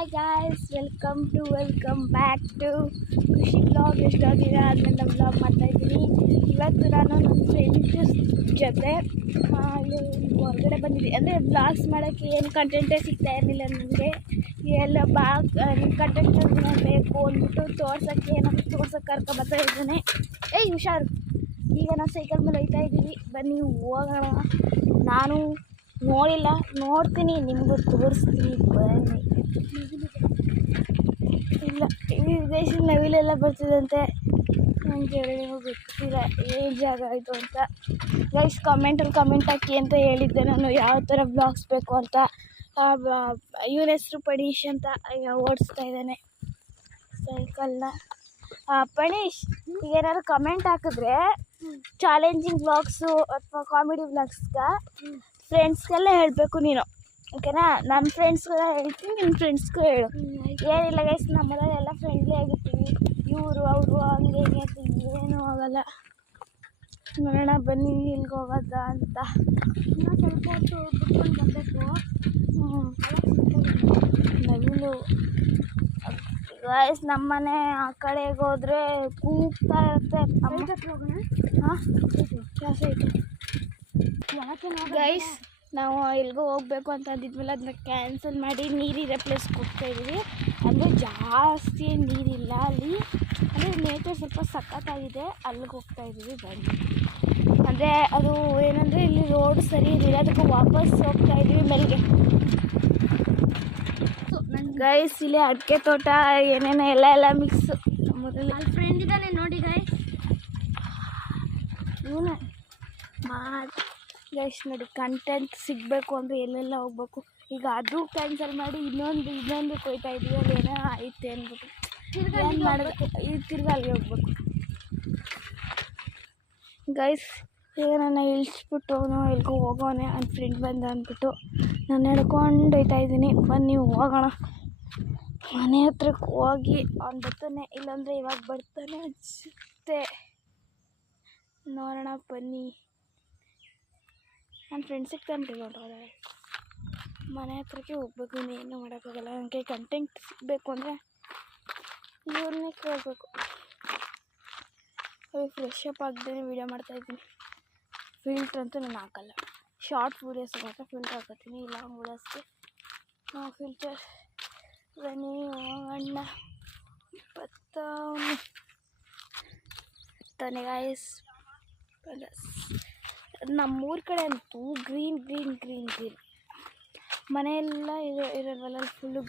Hi guys, welcome back to Khushi blog. ಎಷ್ಟೋ ದಿನ ಆದಮೇಲೆ ನಾನು ಬ್ಲಾಗ್ ಮಾಡ್ತಾಯಿದ್ದೀನಿ. ಇವತ್ತು ನಾನು ನನ್ನ ಫ್ರೆಂಡ್ಸ್ ಜೊತೆ ಅಲ್ಲಿ ಹೊರಗಡೆ ಬಂದಿದ್ದೆ. ಅಂದರೆ ಬ್ಲಾಗ್ಸ್ ಮಾಡೋಕ್ಕೆ ಏನು ಕಂಟೆಂಟೇ ಸಿಗ್ತಾ ಇರಲಿಲ್ಲ ನನಗೆ. ಎಲ್ಲ ಕಂಟೆಂಟ್ ಬೇಕು ಅಂದ್ಬಿಟ್ಟು ತೋರ್ಸೋಕ್ಕೆ ಕರ್ಕೊಬರ್ತಾ ಇದ್ದಾನೆ. ಹುಷಾರು. ಈಗ ನಾವು ಸೈಕಲ್ ಮೇಲೆ ಹೋಗ್ತಾ ಇದ್ದೀವಿ. ಬನ್ನಿ ಹೋಗೋಣ. ನಾನು ನೋಡ್ತೀನಿ, ನಿಮಗೂ ತೋರಿಸ್ತೀನಿ. ಬನ್ನಿ. ಇಲ್ಲ, ಈ ದೇಶದ ನವಿಲೆಲ್ಲ ಬರ್ತಿದಂತೆ. ನನಗೆ ಗೊತ್ತಿಲ್ಲ ಏನು ಜಾಗ ಆಯಿತು ಅಂತ. ಗೈಸ್ ಕಮೆಂಟ್ ಹಾಕಿ ಅಂತ ಹೇಳಿದ್ದೆ ನಾನು, ಯಾವ ಥರ ಬ್ಲಾಗ್ಸ್ ಬೇಕು ಅಂತ. ಇವನ ಹೆಸರು ಪಣೀಶ್ ಅಂತ ಓಡಿಸ್ತಾ ಇದ್ದಾನೆ ಸೈಕಲ್ನ. ಪಣೀಶ್, ಈಗ ಏನಾದ್ರು ಕಮೆಂಟ್ ಹಾಕಿದ್ರೆ ಚಾಲೆಂಜಿಂಗ್ ಬ್ಲಾಗ್ಸು ಅಥವಾ ಕಾಮಿಡಿ ಬ್ಲಾಗ್ಸ್ಗೆ ಫ್ರೆಂಡ್ಸ್ಗೆಲ್ಲ ಹೇಳಬೇಕು ನೀನು, ಓಕೆನಾ? ನಮ್ಮ ಫ್ರೆಂಡ್ಸ್ಗೆಲ್ಲ ಹೇಳ್ತೀನಿ, ನಿಮ್ಮ ಫ್ರೆಂಡ್ಸ್ಗೂ ಹೇಳು. ಏನಿಲ್ಲ ಗೈಸ್, ನಮ್ಮದೆಲ್ಲ ಫ್ರೆಂಡ್ಲಿ ಆಗಿರ್ತೀವಿ. ಇವರು ಅವರು ಹಂಗೆ ಹಿಂಗೆ ಅಂತ ಏನೂ ಆಗೋಲ್ಲ. ನೋಡೋಣ ಬನ್ನಿ ಇಲ್ಲಿಗೆ ಹೋಗೋದ ಅಂತ. ಇನ್ನೂ ಸ್ವಲ್ಪ ಹೊತ್ತು ಬಿಟ್ಕೊಂಡು ಬರಬೇಕು. ನವಿಲು ಗೈಸ್, ನಮ್ಮನೆ ಆ ಕಡೆಗೆ ಹೋದರೆ ಕೂಗ್ತಾ ಇರುತ್ತೆ. ಗೈಸ್, ನಾವು ಎಲ್ಲಿಗೋ ಹೋಗಬೇಕು ಅಂತ ಅಂದಿದ್ಮೇಲೆ ಅದನ್ನ ಕ್ಯಾನ್ಸಲ್ ಮಾಡಿ ನೀರಿರೋ ಪ್ಲೇಸ್ಗೆ ಹೋಗ್ತಾಯಿದ್ದೀವಿ. ಅಂದರೆ ಜಾಸ್ತಿ ನೀರಿಲ್ಲ ಅಲ್ಲಿ, ಅಂದರೆ ನೇಚರ್ ಸ್ವಲ್ಪ ಸಖತ್ತಾಗಿದೆ, ಅಲ್ಲಿಗೆ ಹೋಗ್ತಾಯಿದ್ದೀವಿ. ಬನ್ನಿ. ಅಂದರೆ ಅದು ಏನಂದರೆ ಇಲ್ಲಿ ರೋಡ್ ಸರಿ ಇರಲಿಲ್ಲ, ಅದಕ್ಕೆ ವಾಪಸ್ ಹೋಗ್ತಾಯಿದ್ದೀವಿ ಮೇಲೆಗೆ. ಗೈಸ್, ಇಲ್ಲಿ ಅಡಿಕೆ ತೋಟ ಏನೇನೋ ಎಲ್ಲ ಮಿಕ್ಸು. ಮೊದಲು ಅಲ್ಲಿ ಫ್ರೆಂಡ್ ಇದ್ದಾನೆ ನೋಡಿ ಗೈಸ್, ಇವನು ಗೈಸ್ ನೋಡಿ. ಕಂಟೆಂಟ್ ಸಿಗಬೇಕು ಅಂದರೆ ಎಲ್ಲೆಲ್ಲ ಹೋಗ್ಬೇಕು. ಈಗ ಅದು ಕ್ಯಾನ್ಸಲ್ ಮಾಡಿ ಇನ್ನೊಂದು ಕೊಯ್ತಾ ಇದ್ದೀವಿ. ಅಲ್ಲಿ ಏನೋ ಐತೆ ಅಂದ್ಬಿಟ್ಟು ಏನು ಮಾಡೋದು, ಈಗ ತಿರ್ಗಿ ಅಲ್ಲಿಗೆ ಹೋಗ್ಬೇಕು. ಗೈಸ್, ಈಗ ನನ್ನ ಇಳಿಸ್ಬಿಟ್ಟು ಎಲ್ಗೋ ಹೋಗೋನೆ ನನ್ನ ಫ್ರೆಂಡ್ ಬಂದ ಅಂದ್ಬಿಟ್ಟು ನಾನು ನಡ್ಕೊಂಡು ಹೋಗ್ತಾ ಇದ್ದೀನಿ. ಬನ್ನಿ ಹೋಗೋಣ. ಮನೆ ಹತ್ರಕ್ಕೆ ಹೋಗಿ ಅವ್ನು ಬರ್ತಾನೆ, ಇಲ್ಲಾಂದರೆ ಇವಾಗ ಬರ್ತಾನೆ ಅನಿಸುತ್ತೆ. ನೋಡೋಣ ಬನ್ನಿ. ನನ್ನ ಫ್ರೆಂಡ್ ಸಿಗ್ತಾನೆ ಹೊರಟೋದ್ರೆ ಮನೆ ಹತ್ರಕ್ಕೆ ಹೋಗ್ಬೇಕು. ಇನ್ನೇನು ಮಾಡೋಕ್ಕಾಗಲ್ಲ. ನನಗೆ ಕಂಟೆಂಟ್ ಸಿಗಬೇಕು ಅಂದರೆ ಇವ್ರನ್ನೇ ಕೇಳಬೇಕು. ಫ್ರೆಶ್ ಅಪ್ ಆಗದೇ ವೀಡಿಯೋ ಮಾಡ್ತಾಯಿದ್ದೀನಿ. ಫಿಲ್ಟ್ರ್ ಅಂತೂ ನಾನು ಹಾಕಲ್ಲ. ಶಾರ್ಟ್ ವೀಡಿಯೋಸ್ ಮಾತ್ರ ಫಿಲ್ಟ್ರ್ ಹಾಕೋತೀನಿ, ಲಾಂಗ್ ವೀಡಿಯೋಸ್ಗೆ ಫಿಲ್ಟರ್. ಬನ್ನಿ ಹೋಗೋಣ. ತಾನೆ ಗಾಯ್ಸ್, ನಮ್ಮೂರ ಕಡೆ ಅಂತೂ ಗ್ರೀನ್ ಮನೆಯೆಲ್ಲ ಇರೋಲ್ವಲ್ಲ, ಫುಲ್ಲು